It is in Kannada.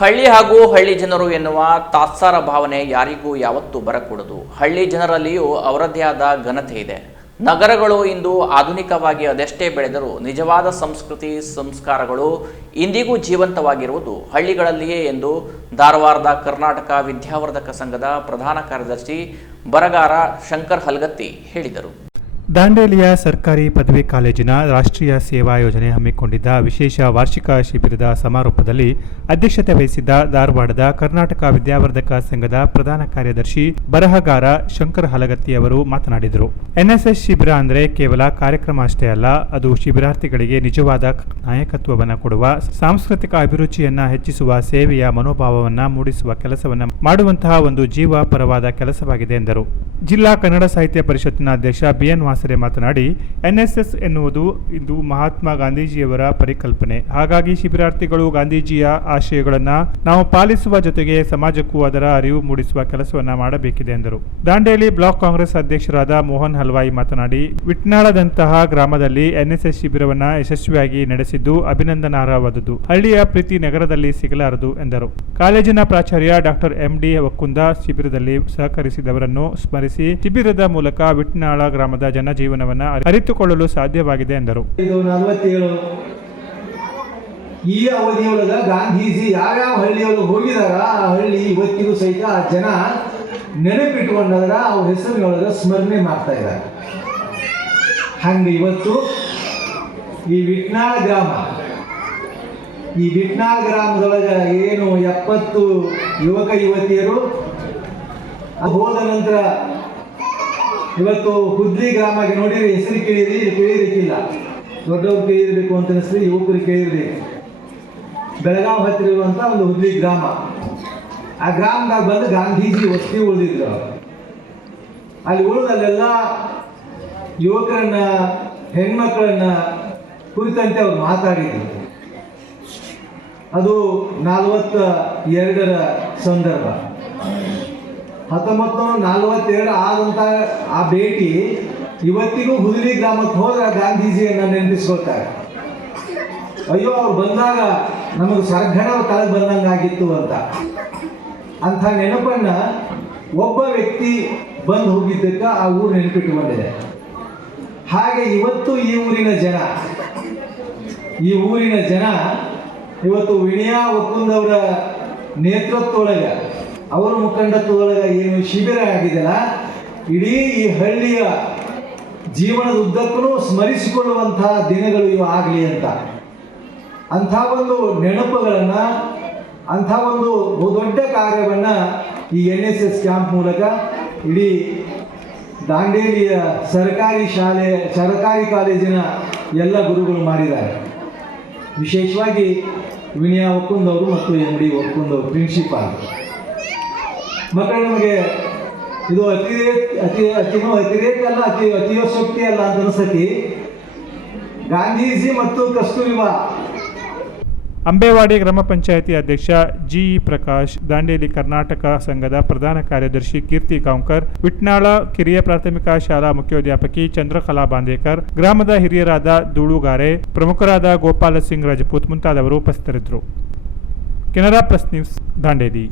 ಹಳ್ಳಿ ಹಾಗೂ ಹಳ್ಳಿ ಜನರು ಎನ್ನುವ ತಾತ್ಸಾರ ಭಾವನೆ ಯಾರಿಗೂ ಯಾವತ್ತೂ ಬರಕೂಡದು. ಹಳ್ಳಿ ಜನರಲ್ಲಿಯೂ ಅವರದ್ದೇ ಆದ ಘನತೆ ಇದೆ. ನಗರಗಳು ಇಂದು ಆಧುನಿಕವಾಗಿ ಅದೆಷ್ಟೇ ಬೆಳೆದರೂ ನಿಜವಾದ ಸಂಸ್ಕೃತಿ, ಸಂಸ್ಕಾರಗಳು ಇಂದಿಗೂ ಜೀವಂತವಾಗಿರುವುದು ಹಳ್ಳಿಗಳಲ್ಲಿಯೇ ಎಂದು ಧಾರವಾಡದ ಕರ್ನಾಟಕ ವಿದ್ಯಾವರ್ಧಕ ಸಂಘದ ಪ್ರಧಾನ ಕಾರ್ಯದರ್ಶಿ ಬರಗಾರ ಶಂಕರ್ ಹಲ್ಗತ್ತಿ ಹೇಳಿದರು. ದಾಂಡೇಲಿಯ ಸರ್ಕಾರಿ ಪದವಿ ಕಾಲೇಜಿನ ರಾಷ್ಟ್ರೀಯ ಸೇವಾ ಯೋಜನೆ ಹಮ್ಮಿಕೊಂಡಿದ್ದ ವಿಶೇಷ ವಾರ್ಷಿಕ ಶಿಬಿರದ ಸಮಾರೋಪದಲ್ಲಿ ಅಧ್ಯಕ್ಷತೆ ವಹಿಸಿದ್ದ ಧಾರವಾಡದ ಕರ್ನಾಟಕ ವಿದ್ಯಾವರ್ಧಕ ಸಂಘದ ಪ್ರಧಾನ ಕಾರ್ಯದರ್ಶಿ ಬರಹಗಾರ ಶಂಕರ್ ಹಲಗತ್ತಿ ಅವರು ಮಾತನಾಡಿದರು. ಎನ್ಎಸ್ಎಸ್ ಶಿಬಿರ ಅಂದರೆ ಕೇವಲ ಕಾರ್ಯಕ್ರಮ ಅಷ್ಟೇ ಅಲ್ಲ, ಅದು ಶಿಬಿರಾರ್ಥಿಗಳಿಗೆ ನಿಜವಾದ ನಾಯಕತ್ವವನ್ನು ಕೊಡುವ, ಸಾಂಸ್ಕೃತಿಕ ಅಭಿರುಚಿಯನ್ನ ಹೆಚ್ಚಿಸುವ, ಸೇವೆಯ ಮನೋಭಾವವನ್ನು ಮೂಡಿಸುವ ಕೆಲಸವನ್ನು ಮಾಡುವಂತಹ ಒಂದು ಜೀವಪರವಾದ ಕೆಲಸವಾಗಿದೆ ಎಂದರು. ಜಿಲ್ಲಾ ಕನ್ನಡ ಸಾಹಿತ್ಯ ಪರಿಷತ್ತಿನ ಅಧ್ಯಕ್ಷ ಬಿಎನ್ ವಾಸರೆ ಮಾತನಾಡಿ, ಎನ್ಎಸ್ಎಸ್ ಎನ್ನುವುದು ಇಂದು ಮಹಾತ್ಮ ಗಾಂಧೀಜಿಯವರ ಪರಿಕಲ್ಪನೆ. ಹಾಗಾಗಿ ಶಿಬಿರಾರ್ಥಿಗಳು ಗಾಂಧೀಜಿಯ ಆಶಯಗಳನ್ನು ನಾವು ಪಾಲಿಸುವ ಜೊತೆಗೆ ಸಮಾಜಕ್ಕೂ ಅದರ ಅರಿವು ಮೂಡಿಸುವ ಕೆಲಸವನ್ನು ಮಾಡಬೇಕಿದೆ ಎಂದರು. ದಾಂಡೇಲಿ ಬ್ಲಾಕ್ ಕಾಂಗ್ರೆಸ್ ಅಧ್ಯಕ್ಷರಾದ ಮೋಹನ್ ಹಲ್ವಾಯಿ ಮಾತನಾಡಿ, ವಿಟ್ನಾಳದಂತಹ ಗ್ರಾಮದಲ್ಲಿ ಎನ್ಎಸ್ಎಸ್ ಶಿಬಿರವನ್ನು ಯಶಸ್ವಿಯಾಗಿ ನಡೆಸಿದ್ದು ಅಭಿನಂದನಾರ್ಹವಾದದ್ದು. ಹಳ್ಳಿಯ ಪ್ರೀತಿ ನಗರದಲ್ಲಿ ಸಿಗಲಾರದು ಎಂದರು. ಕಾಲೇಜಿನ ಪ್ರಾಚಾರ್ಯ ಡಾಕ್ಟರ್ ಎಂಡಿ ಒಕ್ಕುಂದ ಶಿಬಿರದಲ್ಲಿ ಸಹಕರಿಸಿದವರನ್ನು ಸ್ಮರಿಸಿ ಶಿಬಿರದ ಮೂಲಕ ವಿಟ್ನಾಳ ಗ್ರಾಮದ ಜನಜೀವನವನ್ನ ಅರಿತುಕೊಳ್ಳಲು ಸಾಧ್ಯವಾಗಿದೆ ಎಂದರು. ಈ ಅವಧಿಯೊಳಗ ಗಾಂಧೀಜಿ ಯಾವ್ಯಾವ ಹಳ್ಳಿಯೊಳಗೆ ಹೋಗಿದಾರ, ಆ ಹಳ್ಳಿ ಇವತ್ತಿಗೂ ಸಹಿತ ಆ ಜನ ನೆನಪಿಟ್ಕೊಂಡಾದ್ರ ಅವ್ರ ಹೆಸರಿನೊಳಗ ಸ್ಮರಣೆ ಮಾಡ್ತಾ ಇದ್ದಾರೆ. ಹಂಗೆ ಇವತ್ತು ಈ ವಿಟ್ನಾಳ ಗ್ರಾಮ, ಈ ವಿಟ್ನಾಳ ಗ್ರಾಮದೊಳಗ ಏನು ಎಪ್ಪತ್ತು ಯುವಕ ಯುವತಿಯರು ಹೋದ ನಂತರ ಇವತ್ತು ಹುದ್ಲಿ ಗ್ರಾಮಕ್ಕೆ ನೋಡಿರಿ, ಹೆಸರು ಕೇಳಿರಿ ಕೇಳಿರಿಕ್ಕಿಲ್ಲ ದೊಡ್ಡವ್ರು ಕೇಳಿರ್ಬೇಕು ಅಂತ ಅನಿಸ್ರಿ ಯುವಕರು ಕೇಳಿರಿ ಬೆಳಗಾವ್ ಹತ್ತಿರ ಇರುವಂತ ಒಂದು ಹುದ್ಲಿ ಗ್ರಾಮ. ಆ ಗ್ರಾಮದಾಗ ಬಂದು ಗಾಂಧೀಜಿ ವಸ್ತಿ ಉಳಿದಿದ್ರು. ಅಲ್ಲಿ ಉಳಿದಲ್ಲೆಲ್ಲ ಯುವಕರನ್ನ, ಹೆಣ್ಮಕ್ಳನ್ನ ಕುರಿತಂತೆ ಅವ್ರು ಮಾತಾಡಿದ್ರು. ಅದು ನಲವತ್ತ ಎರಡರ ಸಂದರ್ಭ. ಹತ್ತೊಂಬತ್ತು ನೂರ ನಲವತ್ತೆರಡು ಆದಂತ ಆ ಭೇಟಿ ಇವತ್ತಿಗೂ ಹುದುಲಿ ಗ್ರಾಮಕ್ಕೆ ಹೋದ್ರೆ ಗಾಂಧೀಜಿಯನ್ನ ನೆನಪಿಸ್ಕೊಳ್ತಾರೆ. ಅಯ್ಯೋ, ಅವ್ರು ಬಂದಾಗ ನಮಗೆ ಸರ್ಗಣ ತಲೆ ಬಂದಂಗಾಗಿತ್ತು ಅಂತ. ಅಂಥ ನೆನಪನ್ನ ಒಬ್ಬ ವ್ಯಕ್ತಿ ಬಂದು ಹೋಗಿದ್ದಕ್ಕೆ ಆ ಊರು ನೆನಪಿಟ್ಟುಕೊಂಡಿದೆ ಹಾಗೆ ಇವತ್ತು ಈ ಊರಿನ ಜನ, ಈ ಊರಿನ ಜನ ಇವತ್ತು ವಿನಯ ಒಕ್ಕುಂದವರ ನೇತೃತ್ವದೊಳಗ ಅವರ ಮುಖಂಡತ್ವದೊಳಗ ಏನು ಶಿಬಿರ ಆಗಿದೆಯಲ್ಲ, ಇಡೀ ಈ ಹಳ್ಳಿಯ ಜೀವನದ ಉದ್ದಕ್ಕೂ ಸ್ಮರಿಸಿಕೊಳ್ಳುವಂತಹ ದಿನಗಳು ಇವು ಆಗಲಿ ಅಂತ. ಅಂಥ ಒಂದು ನೆನಪುಗಳನ್ನು, ಅಂಥ ಒಂದು ಬಹುದೊಡ್ಡ ಕಾರ್ಯವನ್ನು ಈ ಎನ್ ಎಸ್ ಎಸ್ ಕ್ಯಾಂಪ್ ಮೂಲಕ ಇಡೀ ದಾಂಡೇಲಿಯ ಸರ್ಕಾರಿ ಶಾಲೆ, ಸರ್ಕಾರಿ ಕಾಲೇಜಿನ ಎಲ್ಲ ಗುರುಗಳು ಮಾಡಿದ್ದಾರೆ. ವಿಶೇಷವಾಗಿ ವಿನಯ ಒಕ್ಕುಂದವರು ಮತ್ತು ಎಂ ಡಿ ಒಕ್ಕುಂದವರು, ಪ್ರಿನ್ಸಿಪಾಲ್. ಮಕ್ಕಳು ನಮಗೆ ಇದು ಅತಿ ಅತಿ ಅತಿನೋ ಅಲ್ಲ, ಅತಿ ಅತಿಯೋಶಕ್ತಿ ಅಲ್ಲ ಅಂತ ಅನಿಸತಿ. ಗಾಂಧೀಜಿ ಮತ್ತು ಕಸ್ತೂರಿಬಾ ಅಂಬೇವಾಡಿ ಗ್ರಾಮ ಪಂಚಾಯಿತಿ ಅಧ್ಯಕ್ಷ ಜಿಇ ಪ್ರಕಾಶ್, ದಾಂಡೇಲಿ ಕರ್ನಾಟಕ ಸಂಘದ ಪ್ರಧಾನ ಕಾರ್ಯದರ್ಶಿ ಕೀರ್ತಿ ಗಾಂವ್ಕರ್, ವಿಟ್ನಾಳ ಕಿರಿಯ ಪ್ರಾಥಮಿಕ ಶಾಲಾ ಮುಖ್ಯೋಧ್ಯಾಪಕಿ ಚಂದ್ರಕಲಾ ಬಾಂದೇಕರ್, ಗ್ರಾಮದ ಹಿರಿಯರಾದ ಧೂಳುಗಾರೆ, ಪ್ರಮುಖರಾದ ಗೋಪಾಲ ಸಿಂಗ್ ರಜಪೂತ್ ಮುಂತಾದವರು ಉಪಸ್ಥಿತರಿದ್ದರು. Canara press news, Dandeli.